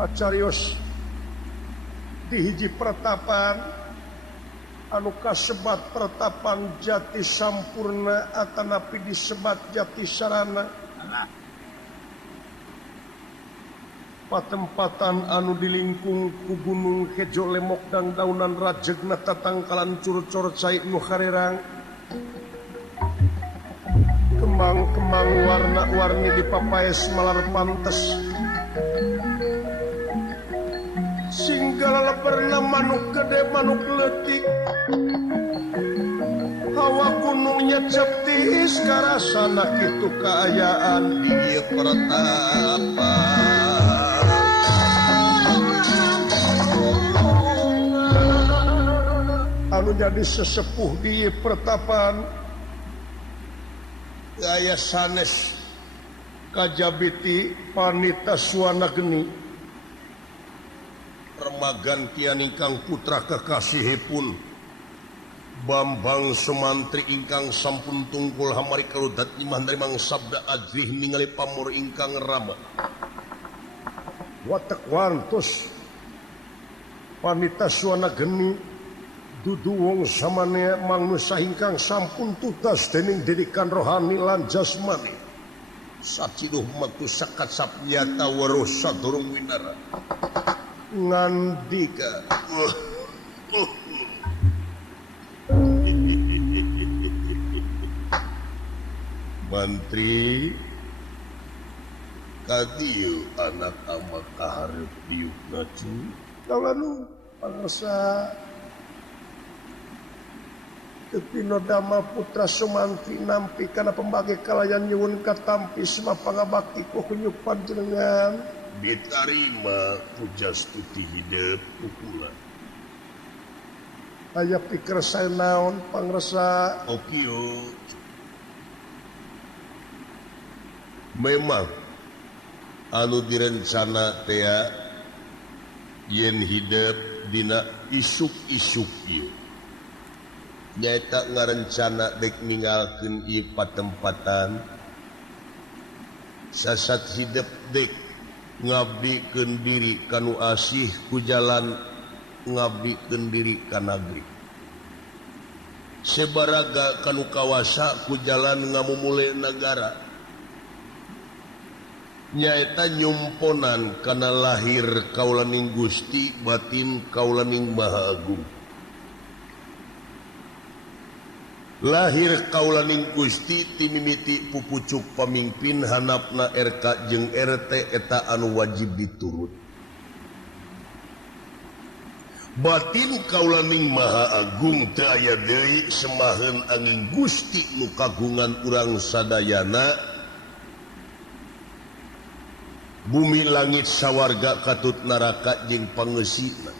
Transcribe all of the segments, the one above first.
Acarios di hiji pertapan anu kasebat pertapan jati sampurna atanapi disebat jati sarana patempatan anu dilingkung ku gunung hejo lemok dan daunan rajegna tatangkalan curcor cai nu harerang kemang-kemang warna-warni dipapaes malar pantes singgala leperna manuk gede manuk letik hawa gunungnya ceptis karasana kitu kaayaan di pertapan anu jadi sesepuh di pertapan gaya sanes kajabiti panita suwana geni remagan kian ingkang putra kekasihipun Bambang Sumantri ingkang sampun tunggul hamari kaludat imah narimang sabda ajrih ningali pamur ingkang rama watek wantos panita suwana geni dudu wong samane manusia ingkang sampun tutas dening didikan rohani lan jasmani saciduh metu sakat sapnyata weruh sadurung winara ngandika Mantri kadieu anak amat kaharep diukna cu lalu pangresa Tepino Dama putra Sumantri nampi kana pembagi kalayan nyuwun katampi semua pangabakti ku kunyuk panjenengan ditarima pujas tuti hidup pukula aya pikir saya naon pangresa okio memang anu direncana tea yen hidup dina isuk-isuk ieu nyaeta ngarencana dek ninggalkeun ieu patempatan sasat hidup dek ngabdikeun diri kanu asih ku jalan ngabdikeun diri ka nagri sebaraga kanu kawasa ku jalan ngamumule nagara nyaeta nyumponan kana lahir kaulaning Gusti batin kaulaning Maha Agung lahir kaulaning Gusti timimiti pupucuk pamimpin hanapna RK jeung RT eta anu wajib diturut batin kaulaning Maha Agung teu aya deui semaheun angin Gusti nu kagungan urang sadayana bumi langit sawarga katut naraka jeung pangeusina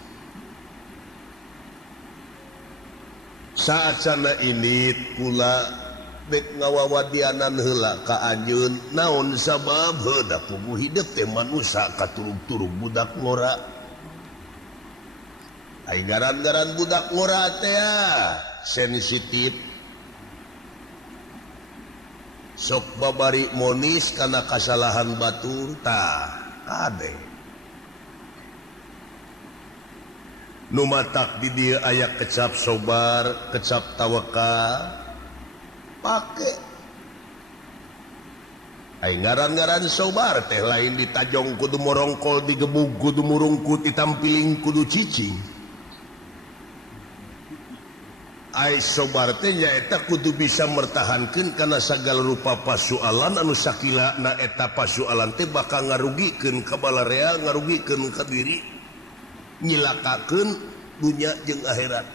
saat sana ini kula dek ngawawadianan heula ka anjeun naon sabab heuda puguh hidup teh manusia katurug-turug budak ngora ai garan-garan budak ngora teh sensitif sok babari monis kana kasalahan batur tah kade nu matak di dieu aya kecap sobar kecap tawakal pake ai ngaran-ngaran sobar teh lain ditajong kudu morongkol digebug kudu murungkut ditampiling kudu cicing ai sobar teh nyaeta kudu bisa mertahankeun kana sagala rupa pasualan anu sakilana eta pasualan teh bakal ngarugikeun ka balarea ngarugikeun ka diri nyilakakeun dunya jeung akhirat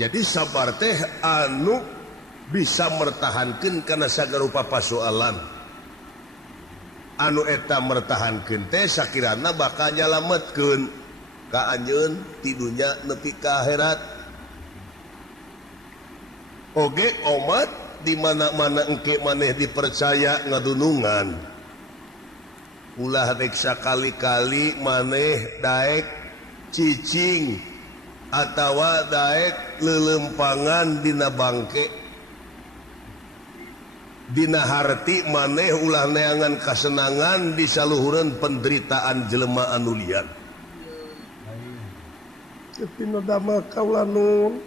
jadi sabar teh anu bisa mertahankeun kana sagala rupa pasualan anu eta mertahankeun teh sakirana bakal nyalametkeun ka anjeun ti dunya nepi ka akhirat oge omat di mana-mana engke maneh dipercaya ngadunungan ulah rek sakali-kali maneh daek cicing atawa daek lelempangan dina bangke Dinaharti maneh ulah neangan kasenangan di saluhuran penderitaan jelema anu liar. Tina damel kaula nun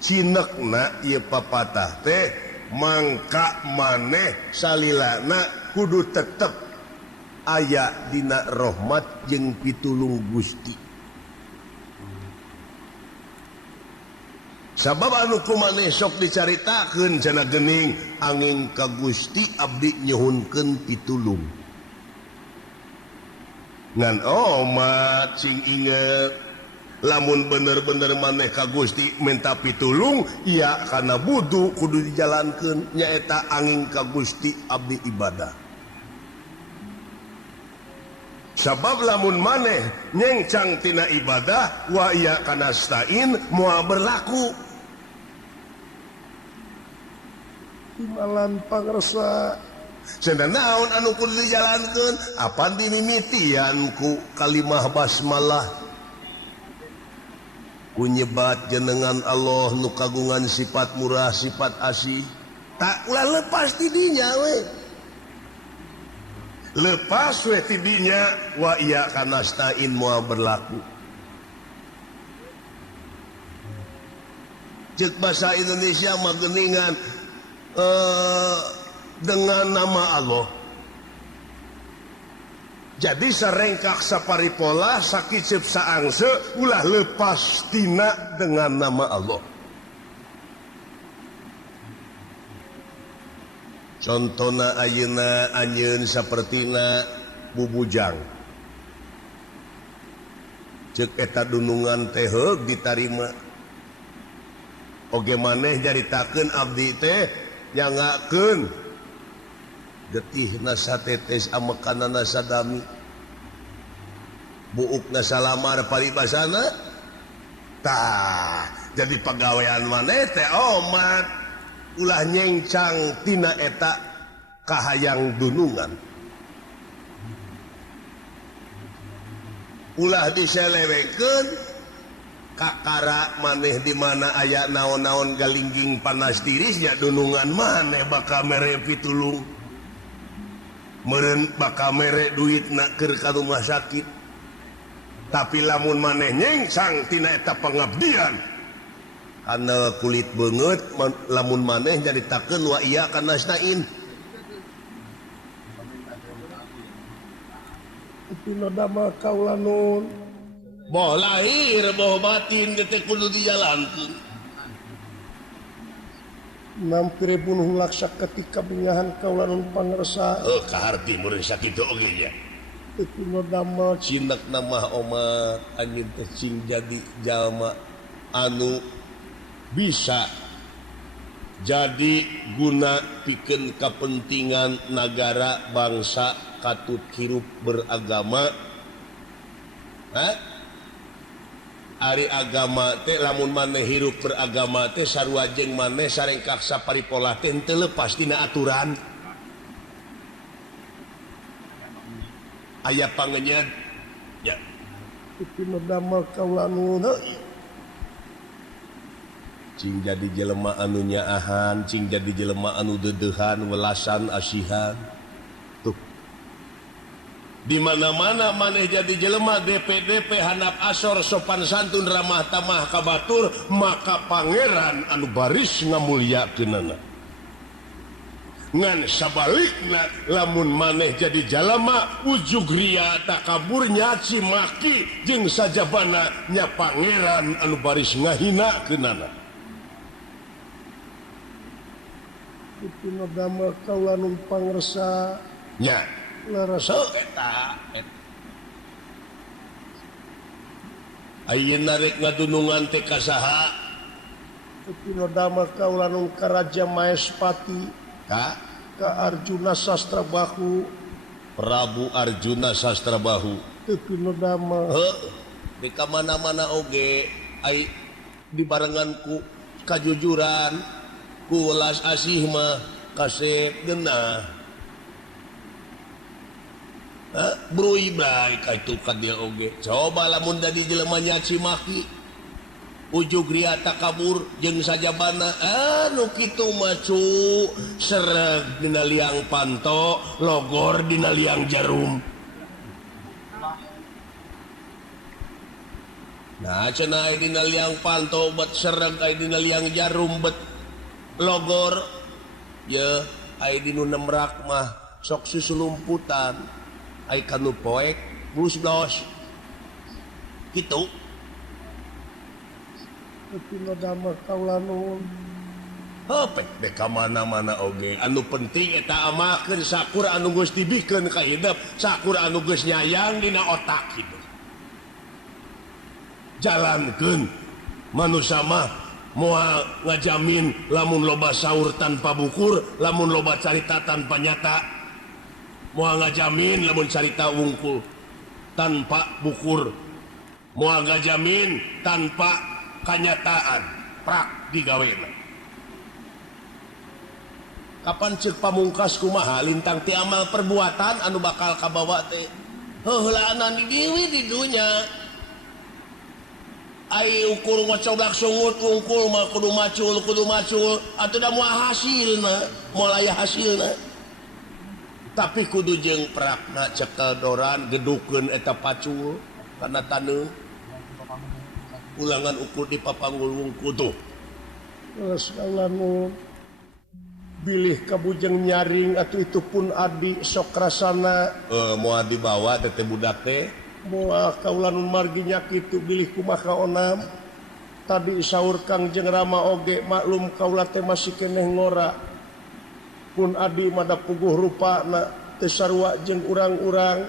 cinekna ieu papatah teh mangka maneh salilana kudu tetep aya dina rahmat jeung pitulung Gusti. Sabab anu kumaneh sok dicaritakeun cenah geuning angin ka Gusti abdi nyuhunkeun pitulung. Ngan omat sing inget lamun bener-bener maneh ka Gusti minta pitulung iya kana budu kudu dijalankeun nyaeta angin ka Gusti abdi ibadah. Sabab lamun maneh nyengcang tina ibadah wa iya kana stain moal berlaku imalan pangresa cenah naon anu kudu dijalankeun apan dimimitian ku kalimah basmalah ku nyebat jenengan Allah nu kagungan sifat murah sifat asih tak ulah lepas ti dinya we lepas we ti dinya wa iya kana stain moal berlaku. Ceuk bahasa Indonesia mah geuningan dengan nama Allah. Jadi sarengkak saparipola sakicep saangse ulah lepas tina dengan nama Allah. Contohna ayeuna anjeun sapertina bubujang. Ceuk eta dunungan teh heug ditarima. Oge maneh nyaritakeun abdi teh nyangakeun getihna satetes amekanana sadami buukna salamar paribasana tah jadi pagawean maneh teh omat ulah nyengcang tina eta kahayang dunungan ulah diselewekeun kakara maneh di mana aya naon-naon galingging panas tirisnya dunungan maneh bakal mere pitulung meureun bakal mere duitna keur ka rumah sakit tapi lamun maneh nyengsang tina eta pangabdian kana kulit beungeut lamun maneh nyaritakeun wa iya kana stain pina damel kaula nun boh lahir boh batin teh kudu dijalankeun. Nampiripun hulak saketika bengahan kaula nun pangresa. Kaharti meureun sakitu oge nya. Teu damel cinekna mah oma anjeun teh cing jadi jalma anu bisa jadi guna pikeun kapentingan nagara bangsa katut hirup beragama. Ari agama teh lamun maneh hirup beragama teh sarua jeung maneh sarengkak saparipola teh teu lepas dina aturan aya pangenyet ya pina damel kaula nu cing jadi jelema anu nyaahan cing jadi jelema anu deudeuhan welasan asihan tuh di mana-mana maneh jadi jelema DP handap asor sopan santun ramah tamah ka batur maka pangeran anu baris ngamulyakeunana ngan sabalikna lamun maneh jadi jalema ujug ria takabur nyaci maki jeung sajabana nya pangeran anu baris ngahinakeunana dipina damel kaula nu pangresa nya larasa eta ayeuna rek ngadunungan teh ka saha pina damel kaula nu ka Raja Maespati ka Arjuna Sastrabahu Prabu Arjuna Sastrabahu teu pina damel di ka mana-mana oge ai dibarengan ku kajujuran ku welas asih mah kasep geunah brui brai ka itu ka dia oge coba lamun jadi jelema nyaci maki ujug riata kabur jeung saja bana anu kitu macu sereg dina liang panto logor dina liang jarum. Nah cenah aya dina liang panto bet sereg aya dina liang jarum bet logor ya aya di nu nemrak mah sok susulumputan aya kanu poek busdos kitu. Hapek dek ka mana-mana oge anu penting eta amakeun sakur anu geus dibikeun ka hidup sakur anu geus nyayang dina otak hidup. Jalankeun manusia mah moal ngajamin lamun loba saur tanpa bukur, lamun loba carita tanpa nyata, moal ngajamin lamun carita wungkul tanpa bukur, moal ngajamin tanpa kanyataan prak digawena. Kapan ceuk pamungkas kumaha lintang ti amal perbuatan anu bakal kabawa teh heulaana di diwi di dunya. Ai ukur ngocoblak sungut wungkul mah kudu macul atuh da moal hasilna moal aya hasilna tapi kudu jeung prakna cekel doran gedukeun eta pacul kana taneuh ulangan ukur di papanggul wungkul tuh geus lamun bilih kabujeng nyaring atuh itu pun adi sok rasana moal dibawa teh budak teh moal kaulanun marginya kitu bilih kumaha onam tadi saur Kang jeung Rama oge maklum kaula teh masih keneh ngora pun adi mada puguh rupana teu sarua jeung urang-urang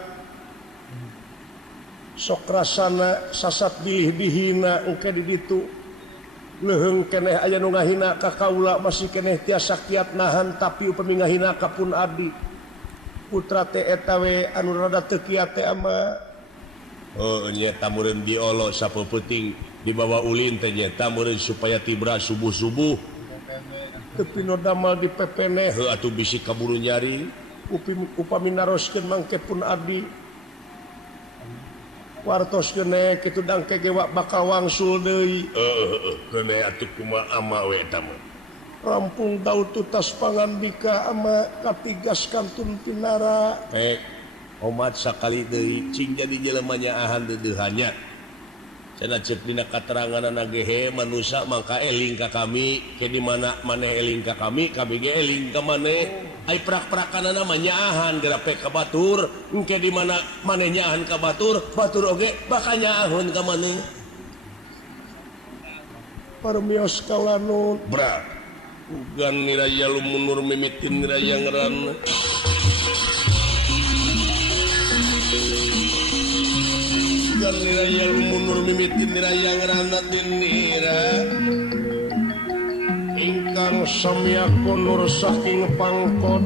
sok rasana sasat bilih dihina engke di ditu leuheung keneh aya nu ngahina ka kaula masih keneh tiasa kiat nahan tapi upami ngahina ka pun adi putra teh eta we anu rada teu kiat teh ama nyata meureun diolo sapeuting dibawa ulin teh nyata meureun supaya tibra subuh-subuh tepi no damal di pepene atuh bisi kaburu nyari upami naroskeun mangke pun adi wartoskeun kitu dangke ge bakal wangsul deui kene atuh kumaha ama we eta mah rampung daud tutas pangandika ama katigas kantun tinara omat sakali deui cing jadi jelema nyaahan deudeuhannya cenah ceuk dina kateranganna ge manusia mangka eling ka kami ke di mana maneh eling ka kami ge eling ka maneh ai prak-prakanana mah nyaahan gerape ka batur engke di mana maneh nyaahan ka batur oge bakal nyaahun ka maneh parmios kalanun bra ugan niraya lumunur mimitin niraya ngeran niraya lumunur mimitin niraya ngeranat dinira ingkang samya konur saking pangkon